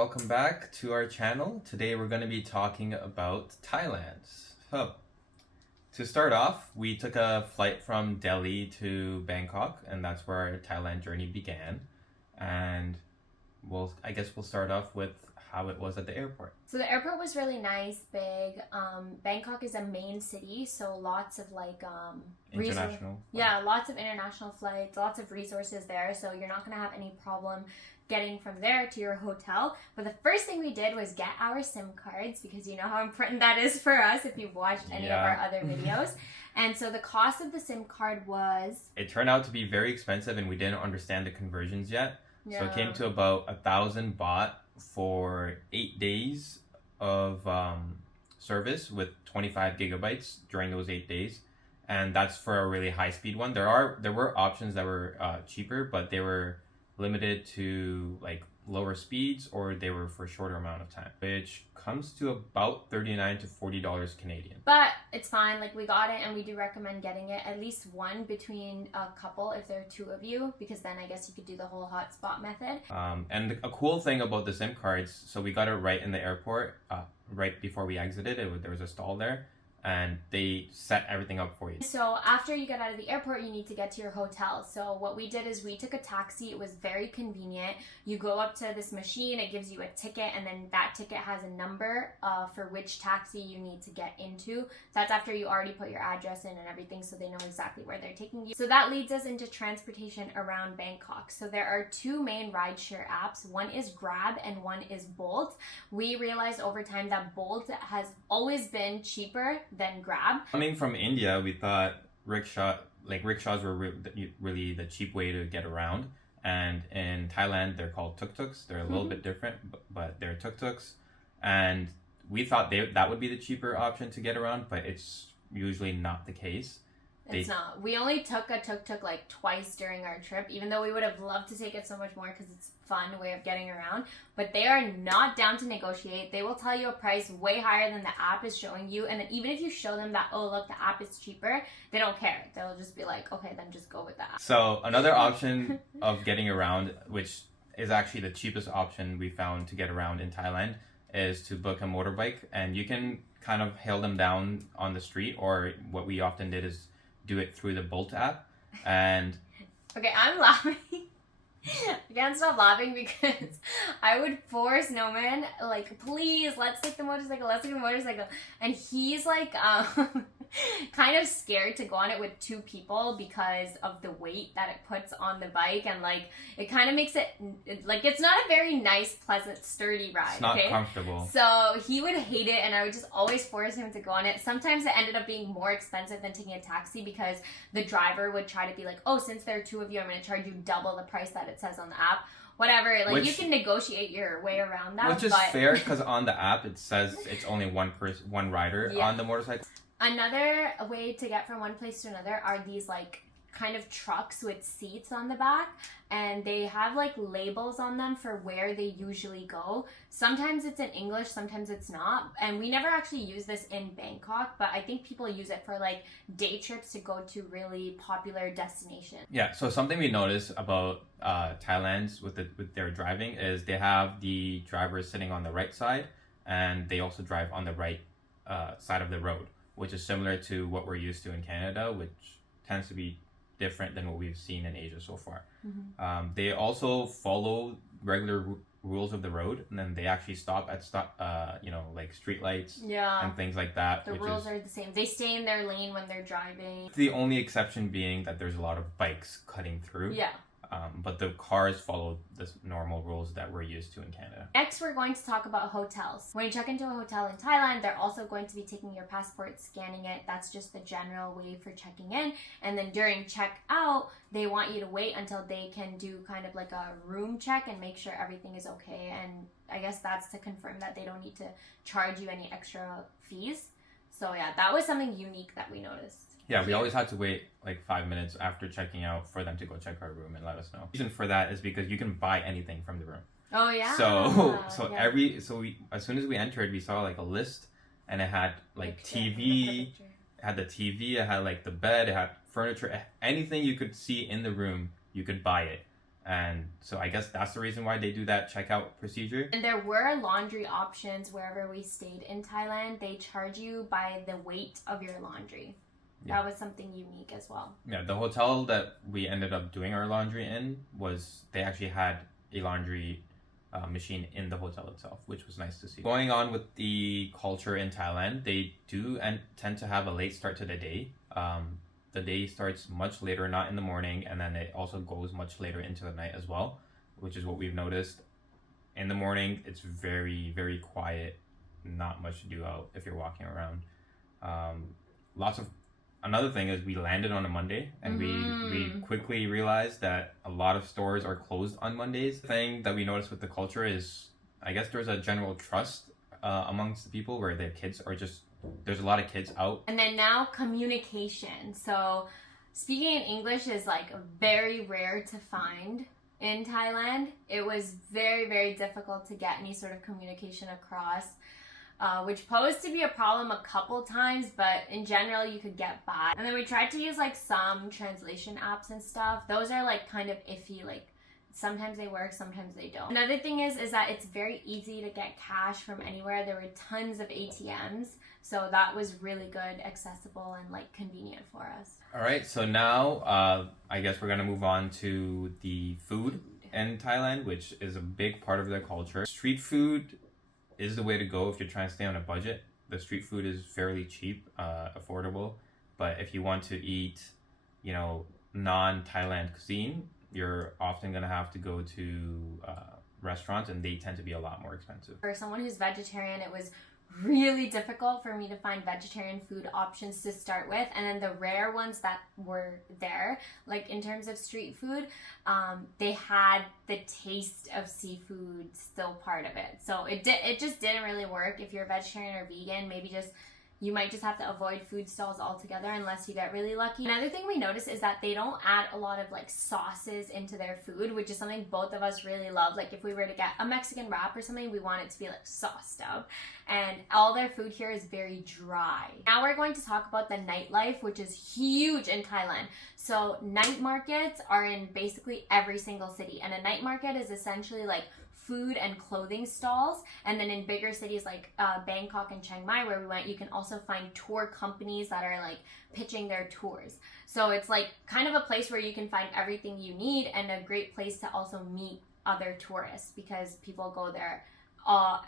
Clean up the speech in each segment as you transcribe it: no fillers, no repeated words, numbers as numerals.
welcome back to our channel. Today we're going to be talking about Thailand. So, to start off, we took a flight from Delhi to Bangkok, and that's where our Thailand journey began. And I guess we'll start off with how it was at the airport. So the airport was really nice, big. Bangkok is a main city, so lots of International. Lots of international flights, lots of resources there. So you're not going to have any problem getting from there to your hotel. But the first thing we did was get our SIM cards, because you know how important that is for us if you've watched any of our other videos. And so the cost of the SIM card was... It turned out to be very expensive, and we didn't understand the conversions yet. So it came to about 1,000 baht for 8 days of service with 25 gigabytes during those 8 days. And that's for a really high speed one. There were options that were cheaper, but they were limited to like lower speeds, or they were for a shorter amount of time, which comes to about $39 to $40 Canadian. But it's fine, like we got it, and we do recommend getting it at least one between a couple if there are two of you, because then I guess you could do the whole hotspot method. And a cool thing about the SIM cards, so we got it right in the airport, right before we exited. There was a stall there, and they set everything up for you. So after you get out of the airport, you need to get to your hotel. So what we did is we took a taxi. It was very convenient. You go up to this machine, it gives you a ticket, and then that ticket has a number for which taxi you need to get into. That's after you already put your address in and everything, so they know exactly where they're taking you. So that leads us into transportation around Bangkok. So there are two main rideshare apps. One is Grab and one is Bolt. We realized over time that Bolt has always been cheaper than Grab. Coming from India, we thought rickshaws were really the cheap way to get around. And in Thailand, they're called tuktuks. They're a little bit different, but they're tuktuks. And we thought that would be the cheaper option to get around, but it's usually not the case. It's not. We only took a tuk-tuk like twice during our trip, even though we would have loved to take it so much more because it's a fun way of getting around. But they are not down to negotiate. They will tell you a price way higher than the app is showing you. And then even if you show them that, oh, look, the app is cheaper, they don't care. They'll just be like, okay, then just go with the app. So another option of getting around, which is actually the cheapest option we found to get around in Thailand, is to book a motorbike. And you can kind of hail them down on the street, or what we often did is do it through the Bolt app. And okay, I'm laughing. I can't stop laughing because I would force Noman, like, please, let's take the motorcycle, and he's like kind of scared to go on it with two people because of the weight that it puts on the bike, and like it kind of makes it like it's not a very nice, pleasant, sturdy ride. It's not comfortable. So he would hate it, and I would just always force him to go on it. Sometimes it ended up being more expensive than taking a taxi because the driver would try to be like, oh, since there are two of you, I'm going to charge you double the price that it says on the app. Whatever, like you can negotiate your way around that. Which is fair, because on the app it says it's only one rider on the motorcycle. Another way to get from one place to another are these like kind of trucks with seats on the back, and they have like labels on them for where they usually go. Sometimes it's in English, sometimes it's not, and we never actually use this in Bangkok, but I think people use it for like day trips to go to really popular destinations. Yeah, so something we noticed about Thailand with their driving is they have the drivers sitting on the right side, and they also drive on the right side of the road, which is similar to what we're used to in Canada, which tends to be different than what we've seen in Asia so far. They also follow regular rules of the road, and then they actually stop at like street lights and things like that. The rules are the same. They stay in their lane when they're driving. The only exception being that there's a lot of bikes cutting through. Yeah. But the cars follow the normal rules that we're used to in Canada. Next, we're going to talk about hotels. When you check into a hotel in Thailand, they're also going to be taking your passport, scanning it. That's just the general way for checking in. And then during check-out, they want you to wait until they can do kind of like a room check and make sure everything is okay. And I guess that's to confirm that they don't need to charge you any extra fees. So yeah, that was something unique that we noticed. Yeah, we always had to wait like 5 minutes after checking out for them to go check our room and let us know. The reason for that is because you can buy anything from the room. Oh yeah. We as soon as we entered, we saw like a list, and it had like TV, it had the TV, it had like the bed, it had furniture, anything you could see in the room, you could buy it. And so I guess that's the reason why they do that checkout procedure. And there were laundry options wherever we stayed in Thailand. They charge you by the weight of your laundry. Yeah. That was something unique as well. Yeah, the hotel that we ended up doing our laundry in they actually had a laundry machine in the hotel itself, which was nice to see. Going on with the culture in Thailand, they do tend to have a late start to the day. The day starts much later, not in the morning, and then it also goes much later into the night as well, which is what we've noticed. In the morning, it's very, very quiet, not much to do out if you're walking around. Another thing is we landed on a Monday, and we quickly realized that a lot of stores are closed on Mondays. The thing that we noticed with the culture is, I guess there's a general trust amongst the people where their kids are there's a lot of kids out. And then now communication. So speaking in English is like very rare to find in Thailand. It was very, very difficult to get any sort of communication across. Which posed to be a problem a couple times, but in general you could get by. And then we tried to use like some translation apps and stuff. Those are like kind of iffy, like sometimes they work, sometimes they don't. Another thing is that it's very easy to get cash from anywhere. There were tons of ATMs, so that was really good, accessible, and like convenient for us. All right, so now I guess we're gonna move on to the food in Thailand, which is a big part of their culture. Street food is the way to go if you're trying to stay on a budget. The street food is fairly cheap, affordable, but if you want to eat, non-Thailand cuisine, you're often gonna have to go to restaurants, and they tend to be a lot more expensive. For someone who's vegetarian, it was really difficult for me to find vegetarian food options to start with, and then the rare ones that were there, like in terms of street food, they had the taste of seafood still part of it, so it just didn't really work. If you're vegetarian or vegan, maybe you might just have to avoid food stalls altogether unless you get really lucky. Another thing we noticed is that they don't add a lot of like sauces into their food, which is something both of us really love. Like if we were to get a Mexican wrap or something, we want it to be like sauced up. And all their food here is very dry. Now we're going to talk about the nightlife, which is huge in Thailand. So night markets are in basically every single city. And a night market is essentially like food and clothing stalls. And then in bigger cities like Bangkok and Chiang Mai, where we went, you can also find tour companies that are like pitching their tours. So it's like kind of a place where you can find everything you need, and a great place to also meet other tourists because people go there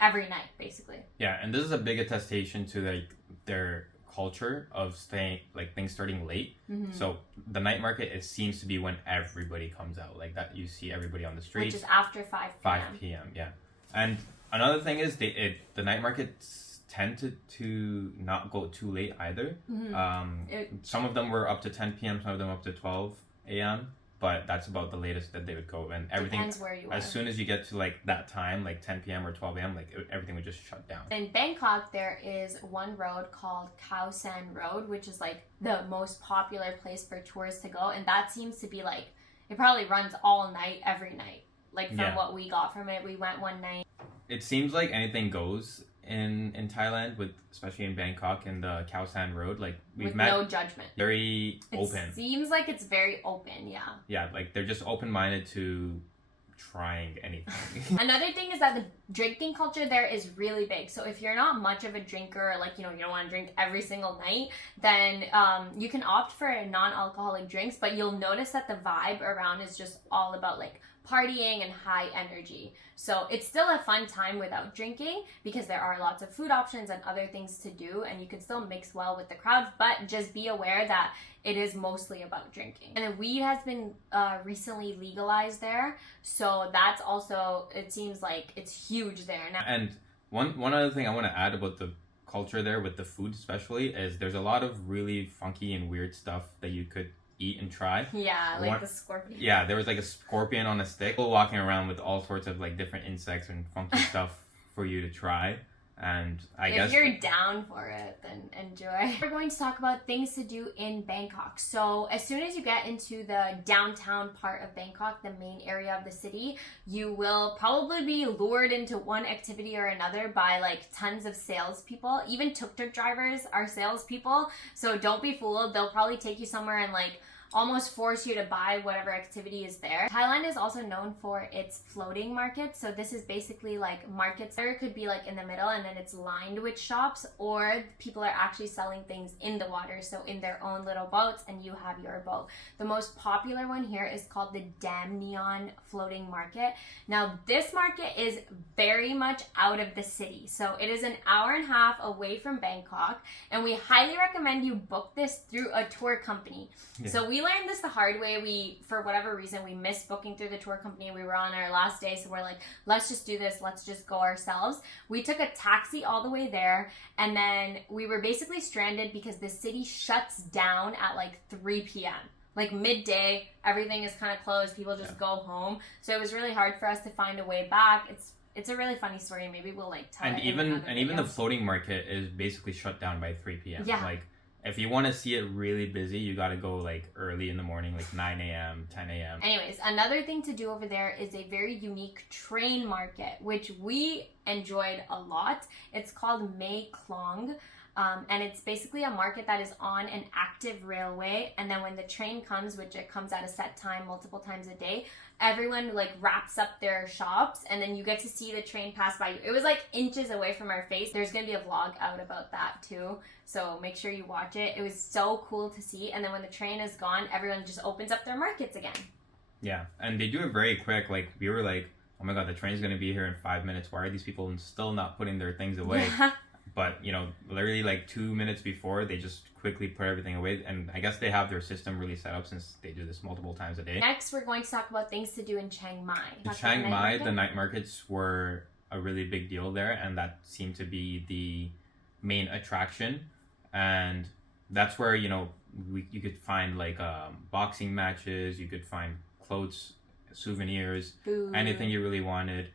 every night basically. Yeah, and this is a big attestation to like their culture of staying, like things starting late. So the night market, it seems to be when everybody comes out, like that you see everybody on the streets, which is after 5 p.m. Yeah. And another thing is the night markets tend to not go too late either. Some of them were up to 10 p.m, some of them up to 12 a.m, but that's about the latest that they would go, and everything depends where you are. As soon as you get to like that time, like 10 p.m. or 12 a.m, like everything would just shut down. In Bangkok, there is one road called Khao San Road, which is like the most popular place for tourists to go, and that seems to be like, it probably runs all night, every night. Like from what we got from it, we went one night. It seems like anything goes in Thailand, especially in Bangkok and the Khao San Road. Like with no judgment. Very open. It seems like it's very open, yeah. Yeah, like they're just open-minded to trying anything. Another thing is that the drinking culture there is really big. So if you're not much of a drinker, or like, you don't want to drink every single night, then you can opt for non-alcoholic drinks, but you'll notice that the vibe around is just all about like partying and high energy. So it's still a fun time without drinking because there are lots of food options and other things to do, and you can still mix well with the crowd, but just be aware that it is mostly about drinking. And the weed has been recently legalized there, so that's also, it seems like it's huge there now. And one other thing I want to add about the culture there with the food especially is there's a lot of really funky and weird stuff that you could eat and try. Yeah, like the scorpion. Yeah, there was like a scorpion on a stick, walking around with all sorts of like different insects and funky stuff for you to try. And if you're down for it, then enjoy. We're going to talk about things to do in Bangkok. So as soon as you get into the downtown part of Bangkok, the main area of the city, you will probably be lured into one activity or another by like tons of salespeople. Even tuk-tuk drivers are salespeople, so don't be fooled. They'll probably take you somewhere and like almost force you to buy whatever activity is there. Thailand is also known for its floating markets. So this is basically like markets. There could be like in the middle and then it's lined with shops, or people are actually selling things in the water. So in their own little boats, and you have your boat. The most popular one here is called the Dam Neon Floating Market. Now this market is very much out of the city. So it is an hour and a half away from Bangkok, and we highly recommend you book this through a tour company. Yeah. So we learned this the hard way. We, for whatever reason, we missed booking through the tour company. We were on our last day, so we're like, let's just do this. Let's just go ourselves. We took a taxi all the way there, and then we were basically stranded because the city shuts down at like 3 p.m. Like midday, everything is kind of closed. People just go home. So it was really hard for us to find a way back. It's a really funny story. Maybe we'll like tell it. And even the floating market is basically shut down by 3 p.m. Yeah. Like if you want to see it really busy, you got to go like early in the morning, like 9 a.m., 10 a.m. Anyways, another thing to do over there is a very unique train market, which we enjoyed a lot. It's called Mae Klong. And it's basically a market that is on an active railway, and then when the train comes, which it comes at a set time multiple times a day, everyone like wraps up their shops, and then you get to see the train pass by you. It was like inches away from our face. There's gonna be a vlog out about that too, so make sure you watch it. It was so cool to see. And then when the train is gone, everyone just opens up their markets again. Yeah, and they do it very quick. Like we were like, oh my god, the train's gonna be here in 5 minutes. Why are these people still not putting their things away? Yeah. But, you know, literally like 2 minutes before, they just quickly put everything away. And I guess they have their system really set up since they do this multiple times a day. Next, we're going to talk about things to do in Chiang Mai. In Chiang Mai, the night markets were a really big deal there. And that seemed to be the main attraction. And that's where, you know, you could find like boxing matches. You could find clothes, souvenirs, food, anything you really wanted.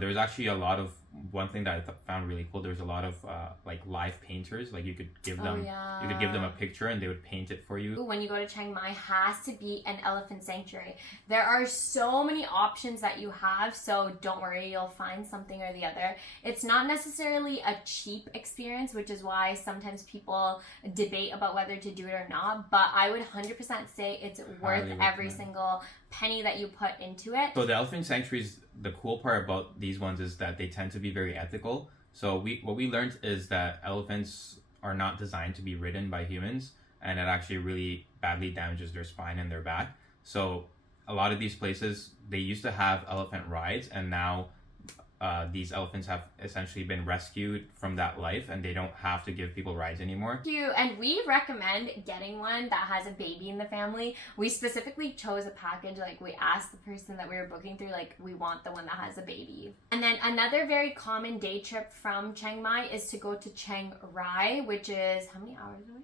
There was actually a lot of, one thing that I found really cool, there was a lot of like live painters. Like you could give them a picture and they would paint it for you. When you go to Chiang Mai, has to be an elephant sanctuary. There are so many options that you have, so don't worry, you'll find something or the other. It's not necessarily a cheap experience, which is why sometimes people debate about whether to do it or not, but I would 100% say it's worth every single penny that you put into it. So the elephant sanctuaries, the cool part about these ones is that they tend to be very ethical. So what we learned is that elephants are not designed to be ridden by humans, and it actually really badly damages their spine and their back. So a lot of these places, they used to have elephant rides, and now these elephants have essentially been rescued from that life, and they don't have to give people rides anymore. And we recommend getting one that has a baby in the family. We specifically chose a package, like we asked the person that we were booking through, like we want the one that has a baby. And then another very common day trip from Chiang Mai is to go to Chiang Rai, which is how many hours away?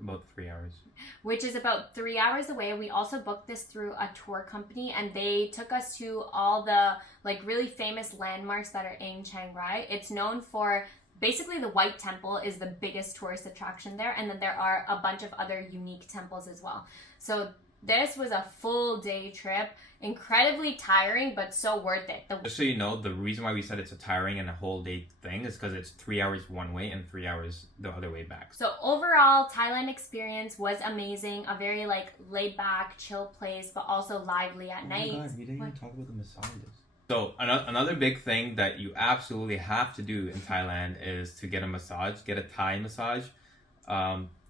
About 3 hours. Which is about 3 hours away. We also booked this through a tour company, and they took us to all the like really famous landmarks that are in Chiang Rai. It's known for basically the White Temple is the biggest tourist attraction there, and then there are a bunch of other unique temples as well. So this was a full day trip, incredibly tiring, but so worth it. Just so you know, the reason why we said it's a tiring and a whole day thing is because it's 3 hours one way and 3 hours the other way back. So overall, Thailand experience was amazing. A very like laid back, chill place, but also lively at night. Oh my God, we didn't even talk about the massages. So another big thing that you absolutely have to do in Thailand is to get a massage, get a Thai massage.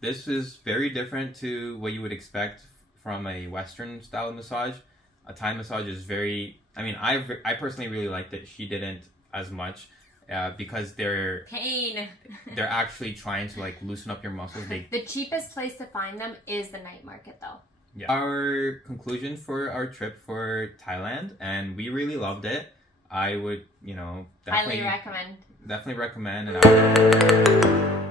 This is very different to what you would expect from a Western style massage. A Thai massage is very, I mean, I personally really liked it. She didn't as much because they're actually trying to like loosen up your muscles. The cheapest place to find them is the night market though. Yeah. Our conclusion for our trip for Thailand, and we really loved it. I would, definitely highly recommend. Definitely recommend. And